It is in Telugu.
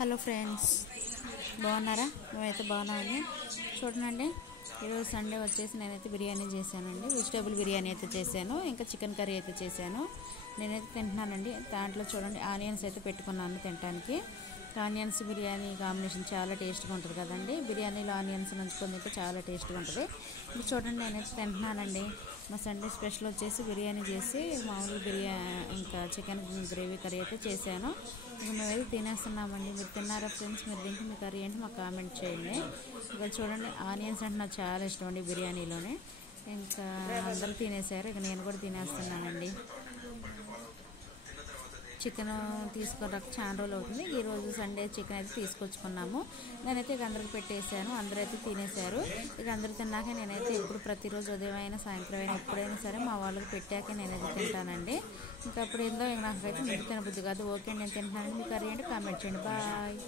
హలో ఫ్రెండ్స్, బాగున్నారా? మేమైతే బాగున్నామండి. చూడండి, ఈరోజు సండే వచ్చేసి నేనైతే బిర్యానీ చేశానండి. వెజిటేబుల్ బిర్యానీ అయితే చేశాను, ఇంకా చికెన్ కర్రీ అయితే చేశాను. నేనైతే తింటున్నానండి. దాంట్లో చూడండి, ఆనియన్స్ అయితే పెట్టుకున్నాను తినడానికి. ఆనియన్స్ బిర్యానీ కాంబినేషన్ చాలా టేస్ట్గా ఉంటుంది కదండి. బిర్యానీలో ఆనియన్స్ నంచుకొని తింటే చాలా టేస్ట్గా ఉంటుంది. ఇప్పుడు చూడండి, నేనైతే తింటున్నానండి. మా సండే స్పెషల్ వచ్చేసి బిర్యానీ చేసి మామూలు ఇంకా చికెన్ గ్రేవీ కర్రీ అయితే చేశాను. ఇంకా మేమైతే తినేస్తున్నామండి. మీరు తిన్నారా ఫ్రెండ్స్? మీరు తింటే మీ కర్రీ ఏంటి మాకు కామెంట్ చేయండి. ఇక చూడండి, ఆనియన్స్ అంటే నాకు చాలా ఇష్టం అండి బిర్యానీలోనే. ఇంకా అందరూ తినేసారు, ఇక నేను కూడా తినేస్తున్నానండి. చికెన్ తీసుకురాక చాలా రోజులు అవుతుంది. ఈరోజు సండే చికెన్ అయితే తీసుకొచ్చుకున్నాము. నేనైతే ఇక అందరికి పెట్టేశాను, అందరూ అయితే తినేశారు. ఇక అందరూ తిన్నాక నేనైతే ఎప్పుడు ప్రతిరోజు ఉదయం అయినా సాయంత్రం అయినా ఎప్పుడైనా సరే మా వాళ్ళకి పెట్టాక నేనైతే తింటానండి. ఇంకా అప్పుడు ఏందో నాకైతే మీకు తినబుద్ధి కాదు. ఓకే, నేను తింటానండి. మీ కర్రీ అంటే కామెంట్ చేయండి. బాయ్.